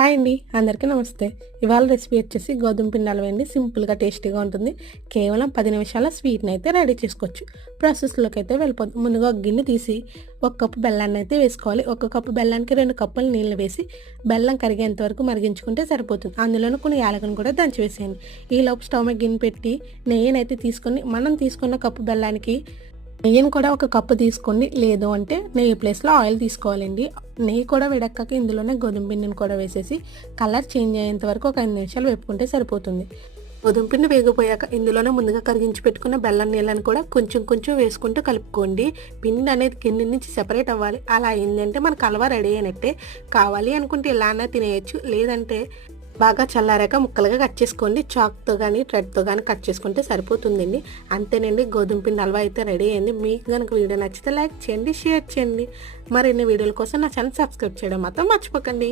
Hi అండి అందరికీ నమస్తే. ఇవాళ రెసిపీ వచ్చేసి గోధుమ పిండి హల్వా సింపుల్గా టేస్టీగా ఉంటుంది. కేవలం పది నిమిషాల స్వీట్ని అయితే రెడీ చేసుకోవచ్చు. ప్రాసెస్లోకి అయితే వెళ్ళిపోతుంది ముందుగా ఒక గిన్నె తీసి ఒక కప్పు బెల్లాన్ని అయితే వేసుకోవాలి. ఒక కప్పు బెల్లానికి రెండు కప్పులు నీళ్ళు వేసి బెల్లం కరిగేంత వరకు మరిగించుకుంటే సరిపోతుంది. అందులోనూ కొన్ని యాలకులను కూడా దంచి వేసేయండి. ఈ లోపు స్టవ్ మీద గిన్నె పెట్టి నెయ్యిని అయితే తీసుకొని మనం తీసుకున్న కప్పు బెల్లానికి నెయ్యిని కూడా ఒక కప్పు తీసుకోండి లేదు అంటే నెయ్యి ప్లేస్లో ఆయిల్ తీసుకోవాలండి. నెయ్యి కూడా వేడెక్కాక ఇందులోనే గోధుమ పిండిని కూడా వేసేసి కలర్ చేంజ్ అయ్యేంత వరకు ఒక ఐదు నిమిషాలు వేపుకుంటే సరిపోతుంది. గోధుమ పిండి వేగిపోయాక ఇందులోనే ముందుగా కరిగించి పెట్టుకున్న బెల్లం నీళ్ళని కూడా కొంచెం కొంచెం వేసుకుంటూ కలుపుకోండి. పిండి అనేది కింది నుంచి సెపరేట్ అవ్వాలి. అలా అయిందంటే మనకు కలవ రెడీ అయినట్టే. కావాలి అనుకుంటే ఇలా అన్నా తినేయచ్చు. లేదంటే బాగా చల్లారాక ముక్కలుగా కట్ చేసుకోండి. చాక్తో కానీ థ్రెడ్తో కానీ కట్ చేసుకుంటే సరిపోతుందండి. అంతేనండి గోధుమ పిండి హల్వా అయితే రెడీ అయింది మీకు కనుక వీడియో నచ్చితే లైక్ చేయండి షేర్ చేయండి. మరిన్ని వీడియోల కోసం నా ఛానల్ సబ్స్క్రైబ్ చేయడం మాత్రం మర్చిపోకండి.